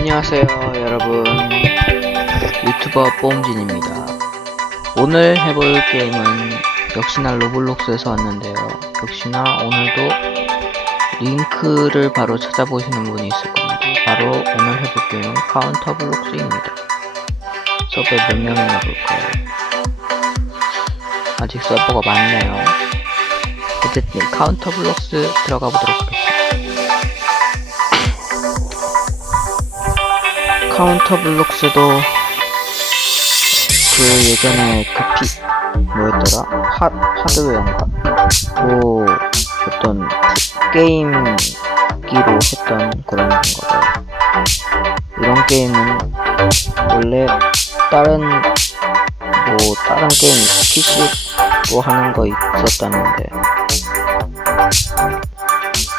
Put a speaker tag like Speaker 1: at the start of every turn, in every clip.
Speaker 1: 안녕하세요 여러분. 유튜버 뽕진입니다. 오늘 해볼 게임은 역시나 로블록스에서 왔는데요. 역시나 오늘도 링크를 바로 찾아보시는 분이 있을 겁니다. 바로 오늘 해볼 게임은 카운터 블록스입니다. 서버에 몇 명이나 볼까요? 아직 서버가 많네요. 어쨌든 카운터 블록스 들어가 보도록 하겠습니다 카운터 블록스도 그 예전에 그 피, 뭐였더라? 하, 하드웨어인가? 뭐, 어떤 게임기로 했던 그런 건가 봐요. 이런 게임은 원래 다른, 뭐, 다른 게임 PC로 하는 거 있었다는데.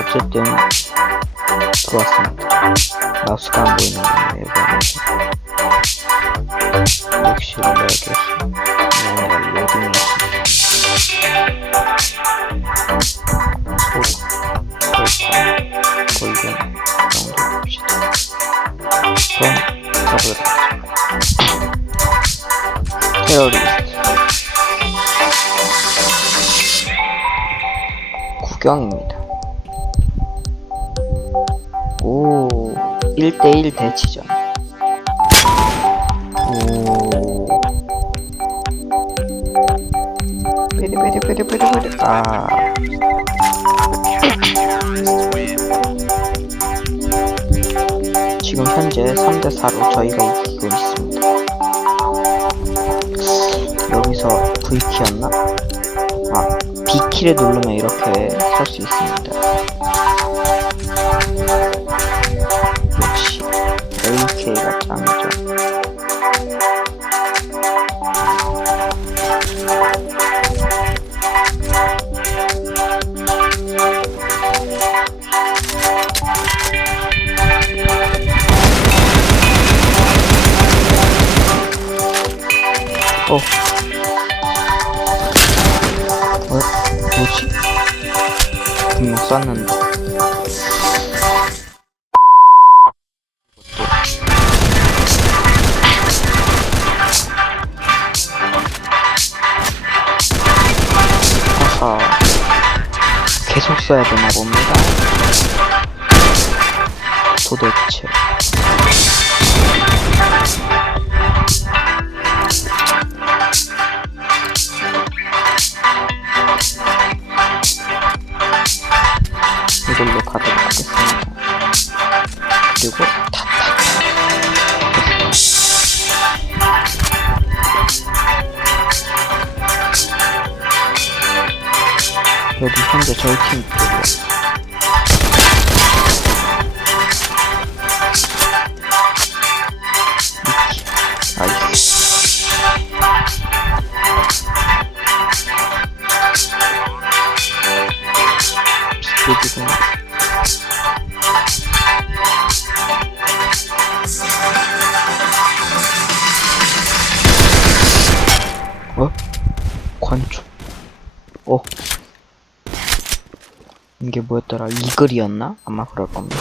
Speaker 1: 어쨌든, 들어왔습니다. 마우스가 안 보이는군요, 여기 역시 올려야겠어. 얘네가 로딩이 소리, 소파, 골든 정도 봅시다. 그럼 가보도록 하죠. 테러리스트 구경입니다. 1대1 대치전. 오. 베리베리베리베리베리. 아. 지금 현재 3대4로 저희가 이기고 있습니다. 여기서 V키였나? 아, B키를 누르면 이렇게 살 수 있습니다. 쐈는데. 아하. 계속 써야 되나 봅니다. 도대체. 이걸로 가도록 하겠습니다. 그리고 탁탁. 여기 현재 저희 팀 있고 관총 어? 이게 뭐였더라? 이글이었나? 아마 그럴 겁니다.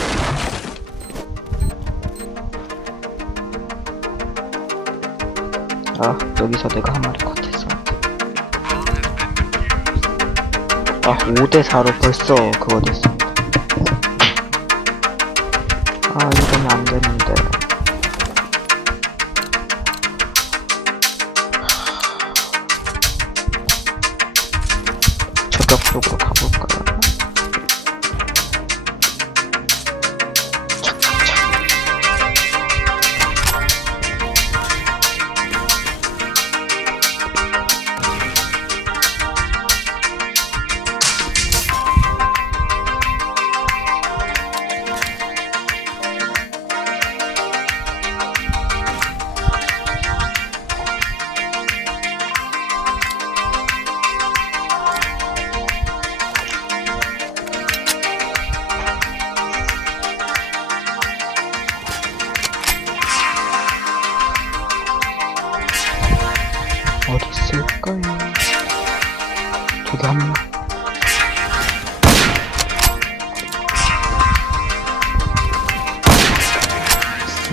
Speaker 1: 아 여기서 내가 한 마리 컷했어. 아 5대4로 벌써 그거 됐습니다. 아 이러면 안 되는데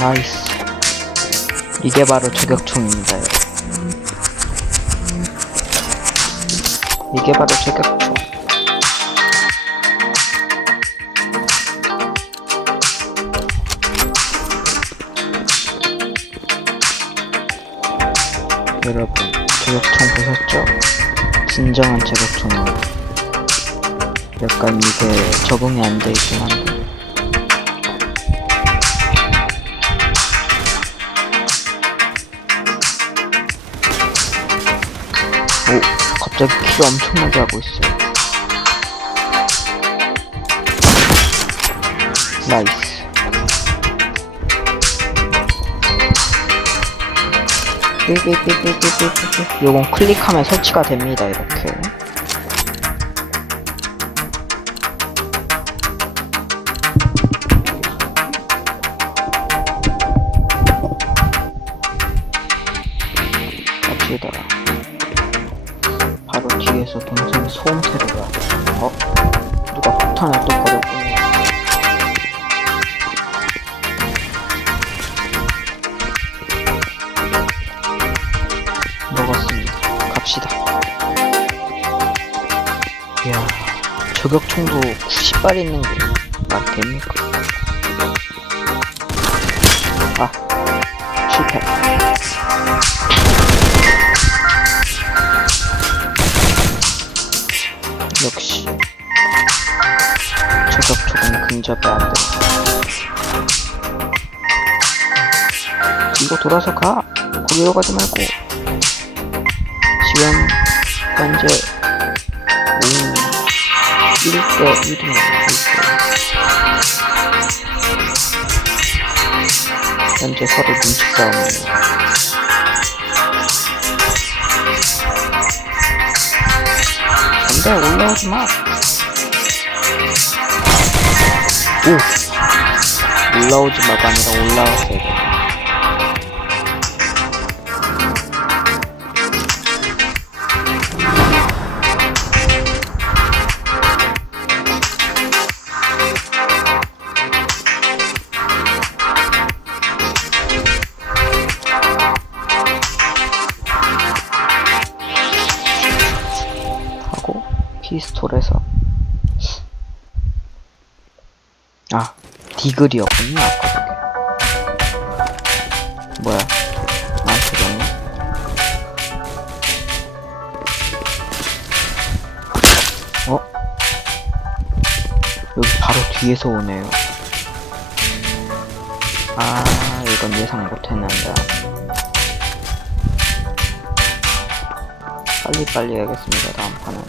Speaker 1: 나이스. 이게 바로 저격총입니다. 여러분. 이게 바로 저격총. 여러분, 저격총 보셨죠? 진정한 저격총입니다. 약간 이게 적응이 안 돼 있긴 한데. 오, 갑자기 킬 엄청나게 하고 있어요. 나이스. 요건 클릭하면 설치가 됩니다, 이렇게. 먹었습니다. 갑시다. 이야, 저격총도 90발 있는 게말 됩니까? 아, 실패. 역시 저격총은 근접이 안 돼. 이거 돌아서 가. 거기로 가지 말고. 지금 현재 5 1대 1입니다. 1대. 현재 서로 눈치 싸움이에요. 안돼 올라오지 마. 오 올라오지 마가 아니라 올라왔어야 돼. 피스톨에서. 아 디글이었군요 아까 그게. 뭐야? 나한테 줬네? 어? 여기 바로 뒤에서 오네요. 아 이건 예상 못했는데. 빨리빨리 해야겠습니다 다음 판은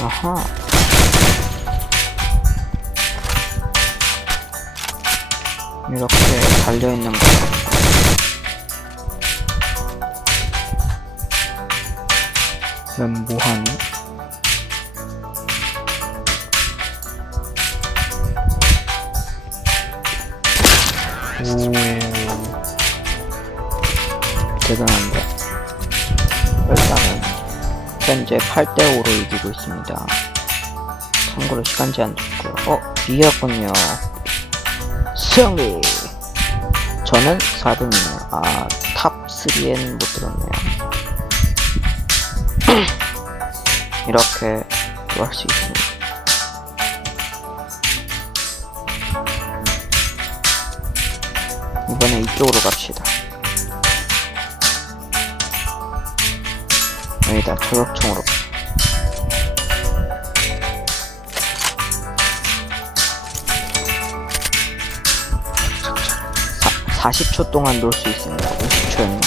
Speaker 1: 아하. 이렇게 달려있는 거. 넌 뭐하니? 오. 대단한데? 일단은 현재 8대5로 이기고 있습니다. 참고로 시간 제한 줬고요. 어? 이겼군요. 승리! 저는 4등이에요. 아 탑 3에는 못 들었네요. 이렇게 할 수 있습니다. 이번에 이쪽으로 갑시다. 여기다 저격총으로. 사, 40초 동안 놀 수 있습니다. 50초였나?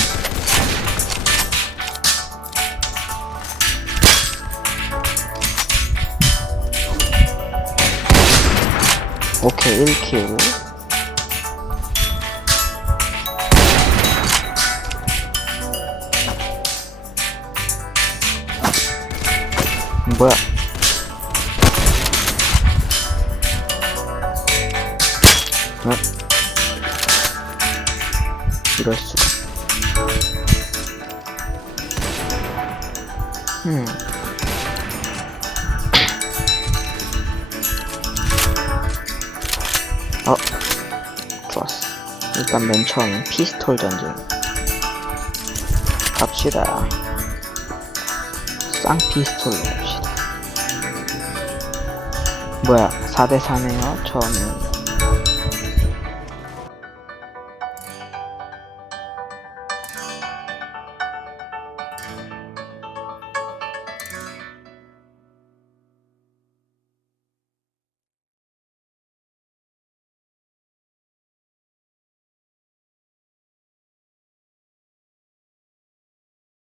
Speaker 1: 오케이, 1킬. 뭐야? 어? 이럴 수가. 음. 어, 좋았어. 일단 맨 처음엔 피스톨 전쟁. 갑시다. 쌍피스톨로 갑시다. 뭐야, 4대4네요, 처음엔.